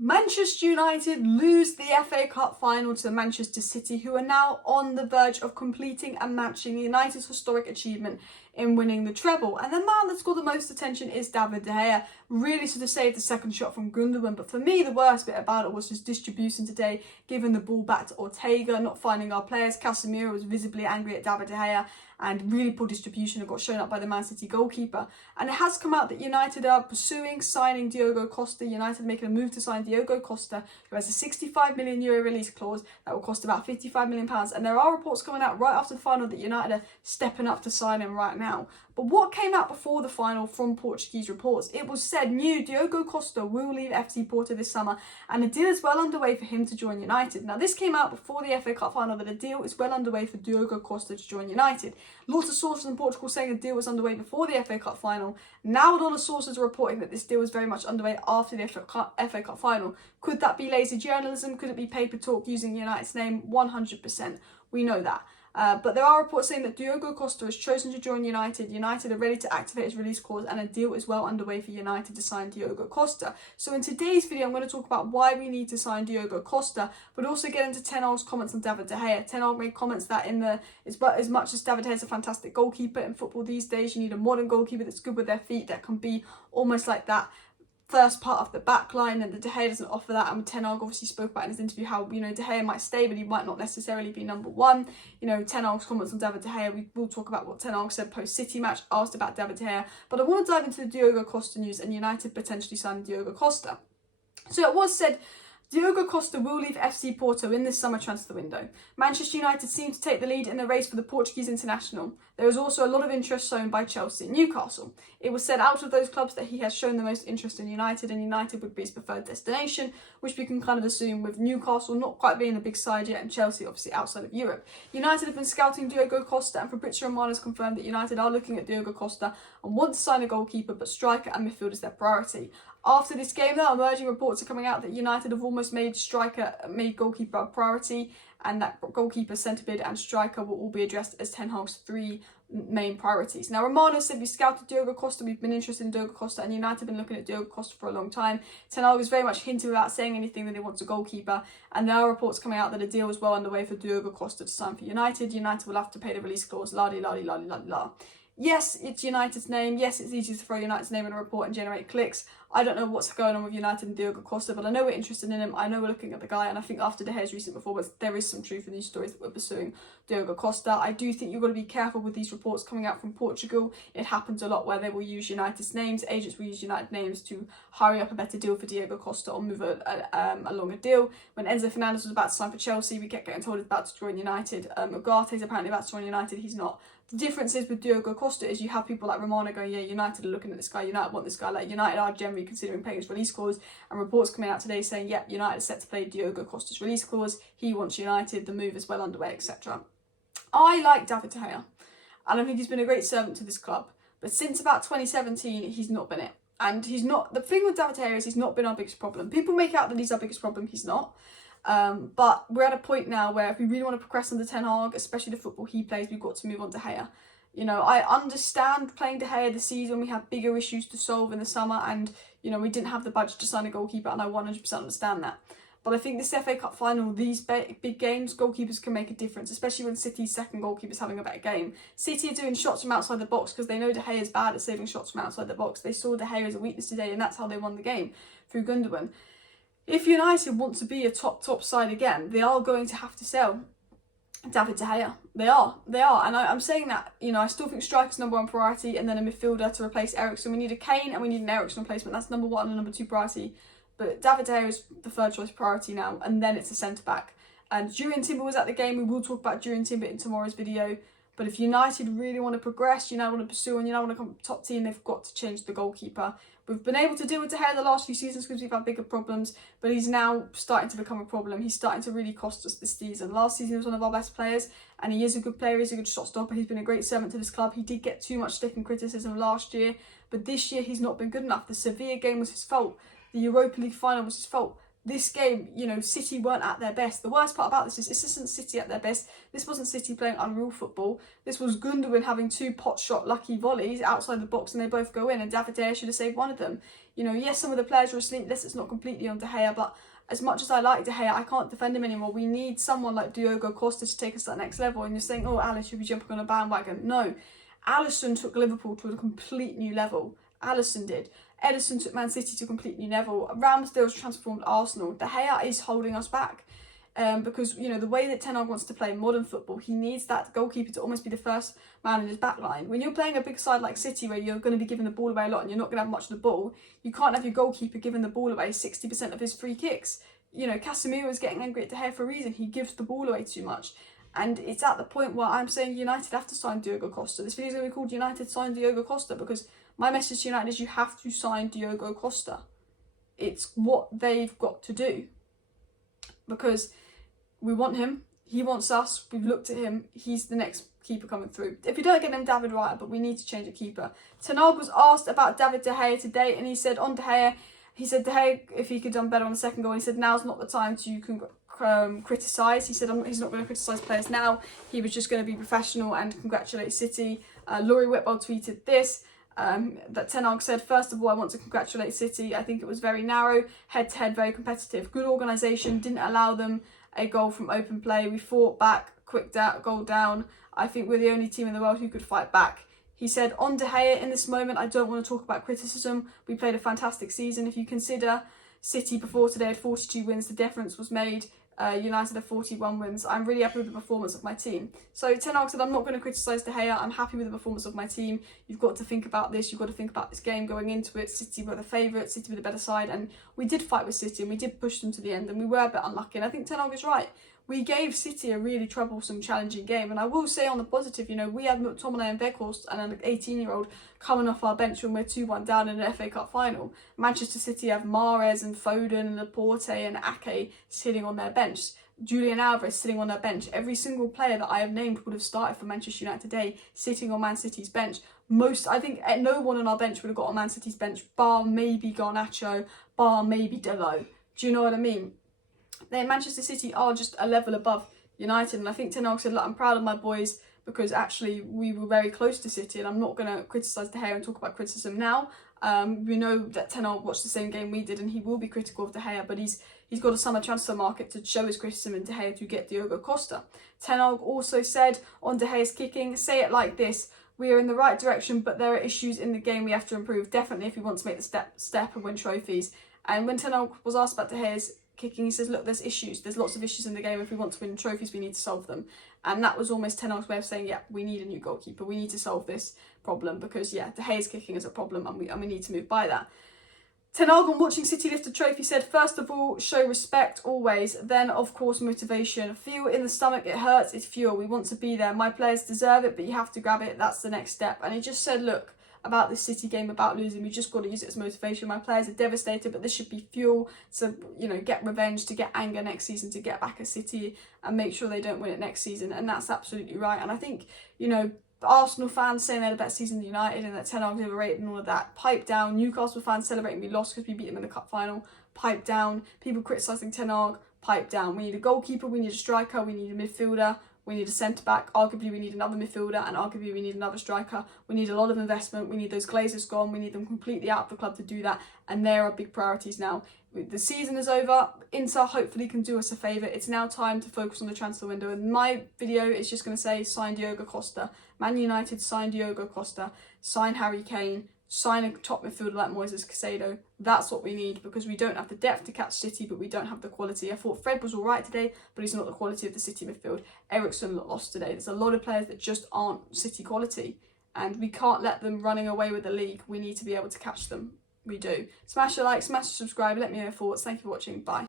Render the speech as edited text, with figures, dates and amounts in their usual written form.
Manchester United lose the FA Cup final to Manchester City, who are now on the verge of completing and matching United's historic achievement in winning the treble. And the man that's got the most attention is David De Gea, really sort of saved the second shot from Gundogan. But for me, the worst bit about it was his distribution today, giving the ball back to Ortega, not finding our players. Casemiro was visibly angry at David De Gea, and really poor distribution got shown up by the Man City goalkeeper. And it has come out that United are pursuing signing Diogo Costa. United making a move to sign Diogo Costa, who has a €65 million release clause that will cost about £55 million. And there are reports coming out right after the final that United are stepping up to sign him right now. But what came out before the final from Portuguese reports? It was said new Diogo Costa will leave FC Porto this summer, and a deal is well underway for him to join United. Now, this came out before the FA Cup final that a deal is well underway for Diogo Costa to join United. Lots of sources in Portugal saying a deal was underway before the FA Cup final. Now a lot of sources are reporting that this deal was very much underway after the FA Cup final. Could that be lazy journalism? Could it be paper talk using United's name? 100%. We know that. But there are reports saying that Diogo Costa has chosen to join United. United are ready to activate his release clause, and a deal is well underway for United to sign Diogo Costa. So in today's video, I'm going to talk about why we need to sign Diogo Costa, but also get into Ten Hag's comments on David De Gea. Ten Hag made comments that as much as David De Gea is a fantastic goalkeeper in football these days, you need a modern goalkeeper that's good with their feet, that can be almost like that first part of the back line, and De Gea doesn't offer that. And Ten Hag obviously spoke about in his interview how, De Gea might stay, but he might not necessarily be number one. Ten Hag's comments on David De Gea, we will talk about what Ten Hag said post-City match, asked about David De Gea. But I want to dive into the Diogo Costa news and United potentially signing Diogo Costa. So it was said Diogo Costa will leave FC Porto in this summer transfer window. Manchester United seem to take the lead in the race for the Portuguese international. There is also a lot of interest shown by Chelsea and Newcastle. It was said out of those clubs that he has shown the most interest in United, and United would be his preferred destination, which we can kind of assume with Newcastle not quite being a big side yet, and Chelsea obviously outside of Europe. United have been scouting Diogo Costa, and Fabrizio Romano has confirmed that United are looking at Diogo Costa and want to sign a goalkeeper, but striker and midfield is their priority. After this game, though, emerging reports are coming out that United have almost made goalkeeper a priority, and that goalkeeper, centre mid and striker will all be addressed as Ten Hag's three main priorities. Now, Romano said we scouted Diogo Costa, we've been interested in Diogo Costa, and United have been looking at Diogo Costa for a long time. Ten Hag is very much hinting without saying anything that he wants a goalkeeper, and there are reports coming out that a deal is well underway for Diogo Costa to sign for United. United will have to pay the release clause, la-di-la-di-la-di-la-di-la. Yes, it's United's name. Yes, it's easy to throw United's name in a report and generate clicks. I don't know what's going on with United and Diogo Costa, but I know we're interested in him. I know we're looking at the guy, and I think after De Gea's recent performance, there is some truth in these stories that we're pursuing Diogo Costa. I do think you've got to be careful with these reports coming out from Portugal. It happens a lot where they will use United's names. Agents will use United names to hurry up a better deal for Diogo Costa or move a longer deal. When Enzo Fernandez was about to sign for Chelsea, we kept getting told he's about to join United. Ugarte's apparently about to join United. He's not. The difference is with Diogo Costa is you have people like Romano going, yeah, United are looking at this guy, United want this guy. Like, United are generally considering paying his release clause, and reports coming out today saying, yep, United is set to play Diogo Costa's release clause, he wants United, the move is well underway, etc. I like David De Gea, and I think he's been a great servant to this club, but since about 2017, he's not been it. And he's not, the thing with David De Gea is he's not been our biggest problem. People make out that he's our biggest problem, he's not. But we're at a point now where if we really want to progress under Ten Hag, especially the football he plays, we've got to move on to De Gea. I understand playing De Gea this season, we had bigger issues to solve in the summer, and, we didn't have the budget to sign a goalkeeper, and I 100% understand that. But I think this FA Cup final, these big games, goalkeepers can make a difference, especially when City's second goalkeeper's having a better game. City are doing shots from outside the box because they know De Gea is bad at saving shots from outside the box. They saw De Gea as a weakness today, and that's how they won the game, through Gundogan. If United want to be a top side again, they are going to have to sell David De Gea. They are. And I'm saying that, I still think striker's number one priority, and then a midfielder to replace Eriksen. We need a Kane and we need an Eriksen replacement. That's number one and number two priority. But David De Gea is the third choice priority now, and then it's a centre-back. And Jurriën Timber was at the game. We will talk about Jurriën Timber in tomorrow's video. But if United really want to progress, United want to pursue, and United want to come top team, they've got to change the goalkeeper. We've been able to deal with De Gea the last few seasons because we've had bigger problems, but he's now starting to become a problem. He's starting to really cost us this season. Last season he was one of our best players, and he is a good player, he's a good shot stopper, he's been a great servant to this club. He did get too much stick and criticism last year, but this year he's not been good enough. The Sevilla game was his fault. The Europa League final was his fault. this game, you know, City weren't at their best. The worst part about this isn't City at their best. This wasn't City playing unreal football. This was Gundogan having 2 pot shot lucky volleys outside the box and they both go in, and David De Gea should have saved one of them. You know, yes, some of the players were asleep. This is not completely on De Gea, but as much as I like De Gea, I can't defend him anymore. We need someone like Diogo Costa to take us to that next level. And you're saying, oh, Alice, you'll be jumping on a bandwagon. No, Alisson took Liverpool to a complete new level. Alisson did. Ederson took Man City to a complete new level. Ramsdale's transformed Arsenal. De Gea is holding us back. Because, you know, the way that Ten Hag wants to play modern football, he needs that goalkeeper to almost be the first man in his back line. When you're playing a big side like City, where you're going to be giving the ball away a lot and you're not going to have much of the ball, you can't have your goalkeeper giving the ball away 60% of his free kicks. You know, Casemiro is getting angry at De Gea for a reason. He gives the ball away too much. And it's at the point where I'm saying United have to sign Diogo Costa. This video is going to be called United Sign Diogo Costa, because my message to United is you have to sign Diogo Costa. It's what they've got to do. Because we want him, he wants us, we've looked at him, he's the next keeper coming through. If you don't get him, David Raya, but we need to change a keeper. Ten Hag was asked about David De Gea today, and he said on De Gea, he said De Gea, if he could have done better on the second goal, he said now's not the time to criticise. He said he's not going to criticise players now, he was just going to be professional and congratulate City. Laurie Whitwell tweeted this, that Ten Hag said, first of all, I want to congratulate City. I think it was very narrow, head-to-head, very competitive. Good organisation, didn't allow them a goal from open play. We fought back, quick goal down. I think we're the only team in the world who could fight back. He said, on De Gea, in this moment, I don't want to talk about criticism. We played a fantastic season. If you consider City before today had 42 wins, the difference was made. United have 41 wins. I'm really happy with the performance of my team. So Ten Hag said, I'm not going to criticise De Gea. I'm happy with the performance of my team. You've got to think about this. You've got to think about this game going into it. City were the favourites. City were the better side. And we did fight with City and we did push them to the end. And we were a bit unlucky. And I think Ten Hag is right. We gave City a really troublesome, challenging game. And I will say on the positive, you know, we had McTominay and Weghorst and an 18-year-old coming off our bench when we're 2-1 down in an FA Cup final. Manchester City have Mahrez and Foden and Laporte and Ake sitting on their bench. Julian Alvarez sitting on their bench. Every single player that I have named would have started for Manchester United today, sitting on Man City's bench. I think no one on our bench would have got on Man City's bench, bar maybe Garnacho, bar maybe Delo. Do you know what I mean? Manchester City are just a level above United, and I think Ten Hag said, look, I'm proud of my boys because actually we were very close to City, and I'm not going to criticise De Gea and talk about criticism now. We know that Ten Hag watched the same game we did, and he will be critical of De Gea, but he's got a summer transfer market to show his criticism in De Gea to get Diogo Costa. Ten Hag also said on De Gea's kicking, say it like this, we are in the right direction, but there are issues in the game we have to improve, definitely if we want to make the step and win trophies. And when Ten Hag was asked about De Gea's kicking, he says, look, there's issues. There's lots of issues in the game. If we want to win trophies, we need to solve them. And that was almost Ten Hag's way of saying, yeah, we need a new goalkeeper. We need to solve this problem because, yeah, De Gea's kicking is a problem and we need to move by that. Ten Hag, on watching City lift a trophy, said, first of all, show respect always. Then, of course, motivation. Fuel in the stomach, it hurts, it's fuel. We want to be there. My players deserve it, but you have to grab it. That's the next step. And he just said, look, about this City game, about losing, we just got to use it as motivation. My players are devastated, but this should be fuel to, you know, get revenge, to get anger next season, to get back at City and make sure they don't win it next season. And that's absolutely right. And I think, you know, Arsenal fans saying they had a better season than United and that Ten Hag's overrated and all of that, pipe down. Newcastle fans celebrating we lost because we beat them in the cup final, pipe down. People criticising Ten Hag, pipe down. We need a goalkeeper, we need a striker, we need a midfielder, we need a centre-back, arguably we need another midfielder, and arguably we need another striker. We need a lot of investment, we need those Glazers gone, we need them completely out of the club to do that, and there are big priorities now. The season is over, Inter hopefully can do us a favour. It's now time to focus on the transfer window, and my video is just going to say, sign Diogo Costa. Man United, sign Diogo Costa, sign Harry Kane, sign a top midfielder like Moises Caicedo. That's what we need because we don't have the depth to catch City, but we don't have the quality. I thought Fred was all right today, but he's not the quality of the City midfield. Eriksen lost today. There's a lot of players that just aren't City quality, and we can't let them running away with the league. We need to be able to catch them. We do. Smash a like, smash a subscribe, let me know your thoughts. Thank you for watching. Bye.